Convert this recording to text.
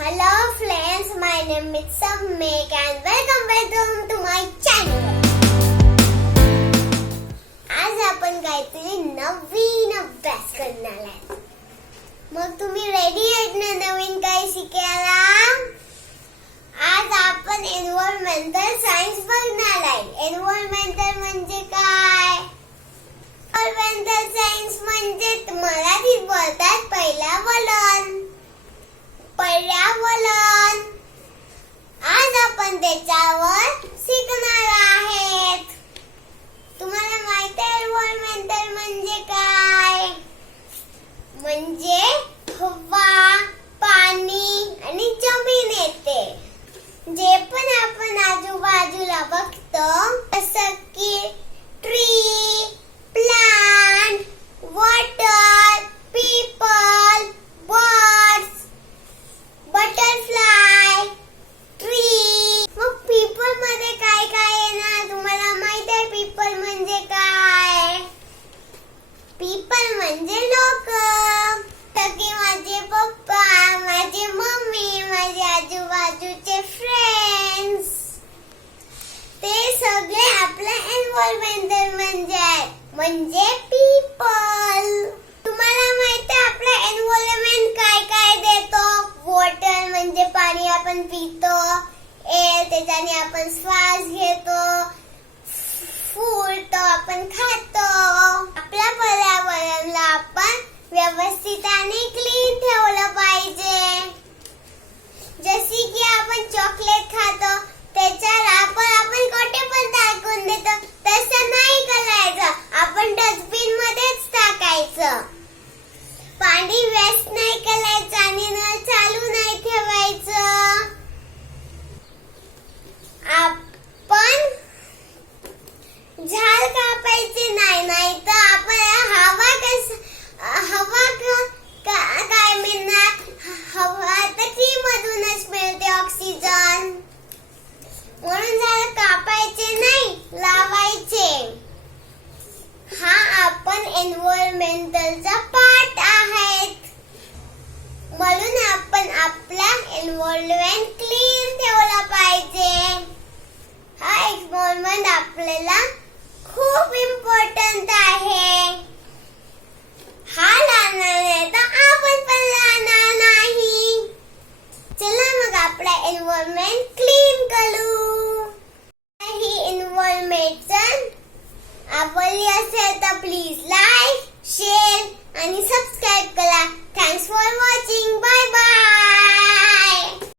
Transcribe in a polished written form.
Hello friends, my name is Sammek and welcome to my channel. आज आपण काहीतरी नवीन अभ्यास करणार आहे. मग तुम्ही रेडी आहेत ना नवीन काही शिकायला? आज आपण एन्व्हायरमेंटल सायन्स बघणार आहे. एन्व्हायरमेंटल म्हणजे काय? एन्व्हायरमेंटल सायन्स म्हणजे मराठीत बोलतात पर्यावरण. आज आपण त्याच्यावर शिकणार आहेत. तुम्हाला माहिती आहे एन्व्हायरमेंटल म्हणजे काय? म्हणजे हवा, पाणी आणि जमीन येते. जे पण आपण आजूबाजूला बघतो जसं की tree, plant, water, people, birds, butterfly, tree. मग पीपल मध्ये काय काय येणार? तुम्हाला माहित आहे पीपल म्हणजे काय? पीपल म्हणजे लोक. सगळे माझे पप्पा, माझे मम्मी, माझे आजूबाजूचे फ्रेंड्स, ते सगळे आपले एन्व्हायरमेंटल म्हणजे पीपल. तुम्हाला माहिती आहे आपला एन्व्हायरमेंट काय काय देतो? वॉटर म्हणजे पाणी आपण पितो, एअर त्याच्याने आपण श्वास घेतो, फूड तो आपण खातो. आपल्या पर्यावरणाला आपण व्यवस्थित आणि क्लीन ठेवलं पाहिजे. जसे की आपण चॉकलेट खातो त्याच्या रॅपर आपण कुठे पण टाकून देतो, तसं नाही करायचं. आपण डस्टबिन मध्येच टाकायचं. पाणी वेस्ट नाही करायचं आणि नळ चालू नाही ठेवायचं. आपण झाड कापायचे नाही, नाही तर आपण काय मिळणार? हवा तर ट्री मधूनच मिळते ऑक्सिजन. म्हणून झाड कापायचे नाही, लावायचे. हा आपण एन्व्हायरमेंटलचा पार्ट आहेत. म्हणून आपण आपला एन्व्हायरमेंट क्लीन ठेवला पाहिजे. हा एन्व्हायरमेंट आपल्याला खूप इम्पॉर्टंट आहे. हा राहणार नाही तर आपण पण राहणार नाही. चला मग आपला एन्व्हायरमेंट क्लीन करू. ही एन्व्हायरमेंटल आवडली असेल तर प्लीज लाईक, शेअर आणि सबस्क्राईब करा. Thanks for watching. Bye bye.